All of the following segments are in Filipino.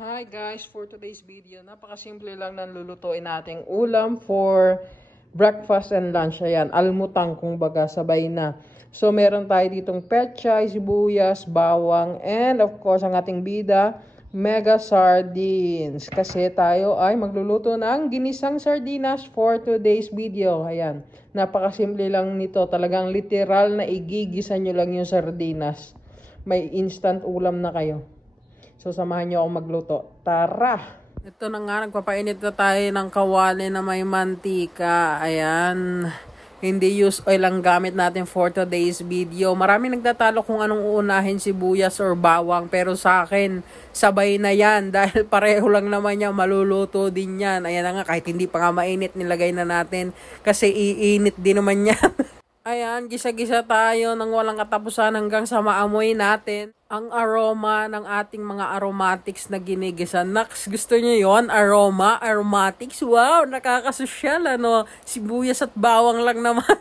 Hi guys, for today's video, napakasimple lang ng lulutuin nating ulam for breakfast and lunch. Ayan, almutang kung baga, sabay na. So meron tayo ditong pechay, sibuyas, bawang, and of course ang ating bida, mega sardines. Kasi tayo ay magluluto ng ginisang sardinas for today's video. Ayan, napakasimple lang nito. Talagang literal na igigisa nyo lang yung sardinas. May instant ulam na kayo. So, samahan nyo akong magluto. Tara! Ito na nga, nagpapainit na tayo ng kawali na may mantika. Ayan. Hindi use oil ang gamit natin for today's video. Marami nagtatalo kung anong uunahin, sibuyas or bawang. Pero sa akin, sabay na yan. Dahil pareho lang naman yan, maluluto din yan. Ayan na nga, kahit hindi pa nga mainit, nilagay na natin. Kasi iinit din naman yan. Ayan, gisa-gisa tayo ng walang katapusan hanggang sa maamoy natin ang aroma ng ating mga aromatics na ginigisa. Naks, gusto nyo yon? Aromatics? Wow, nakakasosyal, ano? Sibuyas at bawang lang naman.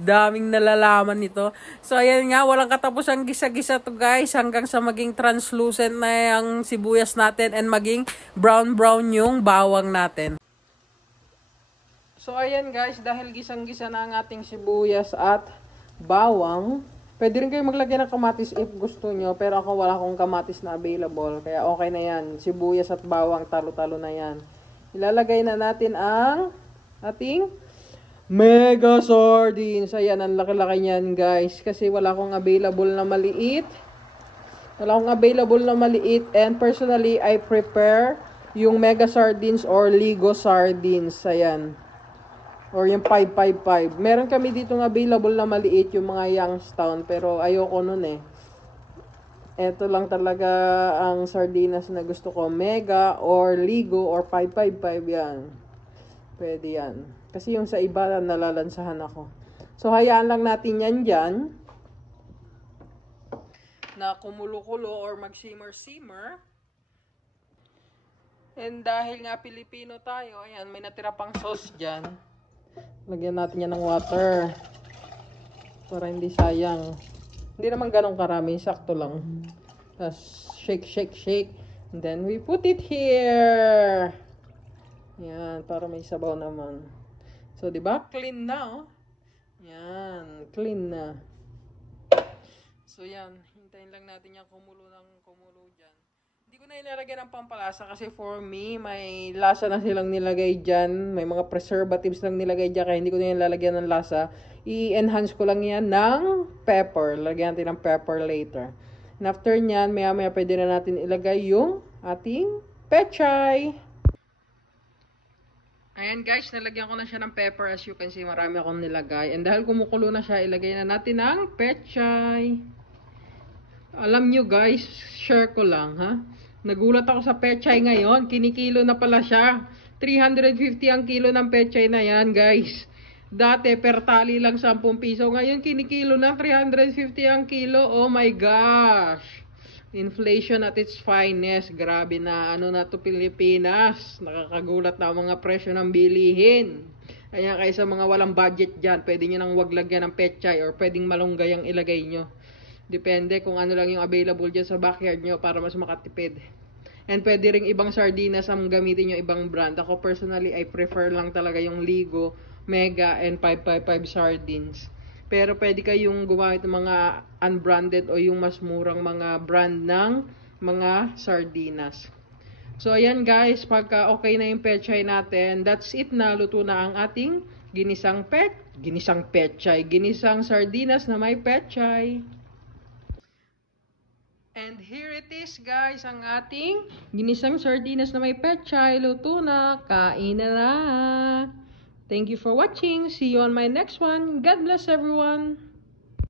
Daming nalalaman nito. So, ayan nga, walang katapusan gisa-gisa to guys hanggang sa maging translucent na yung sibuyas natin and maging brown-brown yung bawang natin. So, ayan guys, dahil gisang-gisa na ang ating sibuyas at bawang, pwede rin kayo maglagay ng kamatis if gusto nyo, pero ako wala akong kamatis na available, kaya okay na yan. Sibuyas at bawang, talo-talo na yan. Ilalagay na natin ang ating mega sardines. Ayan, ang laki-laki niyan guys, kasi wala akong available na maliit. And personally, I prepare yung mega sardines or Ligo sardines. Ayan. Or yung 555. Meron kami dito available na maliit, yung mga Youngstown. Pero ayoko nun eh. Ito lang talaga ang sardinas na gusto ko. Mega or Ligo or 555 yan. Pwede yan. Kasi yung sa iba nalalansahan ako. So hayaan lang natin yan dyan. Na kumulo-kulo or mag-simmer-simmer. And dahil nga Pilipino tayo, ayan, may natira pang sauce dyan. Lagyan natin yan ng water para hindi sayang. Hindi naman ganun karami, sakto lang. Tapos shake. And then we put it here. Yan, para may sabaw naman. So, di ba? Clean na, oh. Yan, clean na. So, yan. Hintayin lang natin yan kumulo dyan. Hindi ko na ilalagyan ng pampalasa kasi for me, may lasa na silang nilagay dyan. May mga preservatives lang nilagay dyan kaya hindi ko na ilalagyan ng lasa. I-enhance ko lang yan ng pepper. Lagyan natin ng pepper later. And after nyan, maya pwede na natin ilagay yung ating pechay. Ayan guys, nalagyan ko na siya ng pepper. As you can see, marami akong nilagay. And dahil kumukulo na siya, ilagay na natin ang pechay. Alam nyo guys, share ko lang ha. Nagulat ako sa pechay ngayon. Kinikilo na pala siya. 350 ang kilo ng pechay na yan, guys. Dati, per tali lang 10 piso. Ngayon, kinikilo na 350 ang kilo. Oh my gosh. Inflation at its finest. Grabe na, ano na to Pilipinas. Nakakagulat na ang mga presyo ng bilihin. Kaya kayo sa mga walang budget dyan, pwede nyo nang wag lagyan ng pechay or pwedeng malunggay ang ilagay nyo. Depende kung ano lang yung available dyan sa backyard nyo para mas makatipid. And pwede ring ibang sardinas ang gamitin nyo, ibang brand. Ako personally, I prefer lang talaga yung Ligo, Mega, and 555 sardines. Pero pwede kayong gumamit ng mga unbranded o yung mas murang mga brand ng mga sardinas. So ayan guys, pagka okay na yung pechay natin, that's it na. Luto na ang ating ginisang sardinas na may pechay. And here it is guys, ang ating ginisang sardinas na may pechay. Luto na, kain na. Thank you for watching. See you on my next one. God bless everyone.